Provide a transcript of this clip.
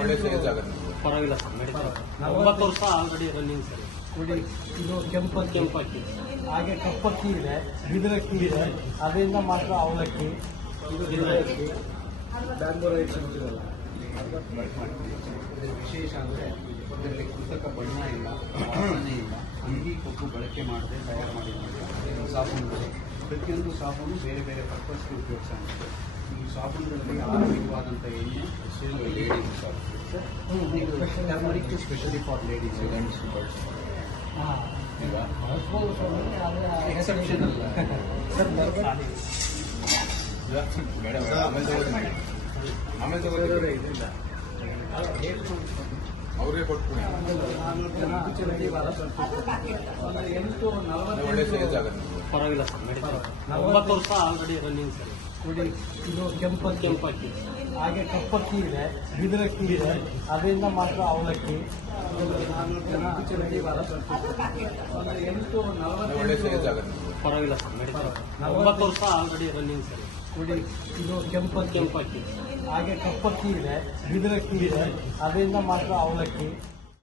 ಒಳ್ಳೆ ಸೇಲ್ಸ್ ಆಗುತ್ತೆ. ಪರವಾಗಿಲ್ಲ ಸರ್, ನಡೀತಾ ಇದೆ. 9 ವರ್ಷ ಆಲ್ರೆಡಿ ರನ್ನಿಂಗ್ ಸರ್. ನೋಡಿ, ಇದು ಕೆಂಪಕ್ಕಿ ಕೆಂಪಕ್ಕಿ ಹಾಗೆ ಕಪ್ಪಕ್ಕಿ ಇದೆ, ಬಿದಿರಕ್ಕಿ ಇದೆ, ಅದರಿಂದ ಮಾತ್ರ ಅವಲಕ್ಕಿ, ಇದು ಬಿದಿರಕ್ಕಿ, ಬ್ಯಾಂಬೂ ರೈಸ್ ಅಂತಿರಲ್ಲ. ವಿಶೇಷ ಅಂದರೆ ಇದರಲ್ಲಿ ಕೃತಕ ಬಣ್ಣ ಇಲ್ಲ, ವಾಸನೆ ಇಲ್ಲ, ಅಂಗಿ ಕೊಬ್ಬು ಬಳಕೆ ಮಾಡದೆ ತಯಾರು ಮಾಡಿದ ಸಾಬೂನುಗಳು. ಪ್ರತಿಯೊಂದು ಸಾಬೂನು ಬೇರೆ ಬೇರೆ ಪರ್ಪಸ್ಗೆ ಉಪಯೋಗಿಸುತ್ತೆ. ಈ ಸಾಬೂನುಗಳಲ್ಲಿ ಆರೋಗ್ಯವಾದಂಥ ಎಣ್ಣೆ ಲೇಡೀಸ್ ಸಾಬೂನು, ಟರ್ಮರಿಕ್ ಸ್ಪೆಷಲಿ ಫಾರ್ ಲೇಡೀಸ್ ಗಂಡ್ಸ್ ಬಳಸ್ತಾರೆ. ಎಕ್ಸೆಪ್ಷನಲ್ ಮೇಡಮ್, ಆಮೇಲೆ ತಗೋದ್ರೆ ಇದರಿಂದ ಅವ್ರಿಗೆ ಕೊಟ್ಬಿಡಿ. ಒಳ್ಳೆ ಸೇಲ್ಸ್ ಆಗುತ್ತೆ. ಪರವಾಗಿಲ್ಲ ಸರ್, ನಡೀತಾ ಇದೆ. 9 ವರ್ಷ ಆಲ್ರೆಡಿ ರನ್ನಿಂಗ್ ಸರ್. ನೋಡಿ, ಇದು ಕೆಂಪಕ್ಕಿ ಹಾಗೆ ಕಪ್ಪಕ್ಕಿ ಇದೆ, ಬಿದಿರಕ್ಕಿ ಇದೆ, ಅದರಿಂದ ಮಾತ್ರ ಅವಲಕ್ಕಿ, ಒಳ್ಳೆ ಸೇಲ್ಸ್ ಆಗುತ್ತೆ. ಪರವಾಗಿಲ್ಲ ಸರ್, ನಡೀತಾ ಇದೆ. 9 ವರ್ಷ ಆಲ್ರೆಡಿ ರನ್ನಿಂಗ್ ಸರ್. ನೋಡಿ, ಇದು ಕೆಂಪಕ್ಕಿ ಕೆಂಪಕ್ಕಿ ಹಾಗೆ ಕಪ್ಪಕ್ಕಿ ಇದೆ, ಬಿದಿರಕ್ಕಿ ಇದೆ, ಅದರಿಂದ ಮಾತ್ರ ಅವಲಕ್ಕಿ.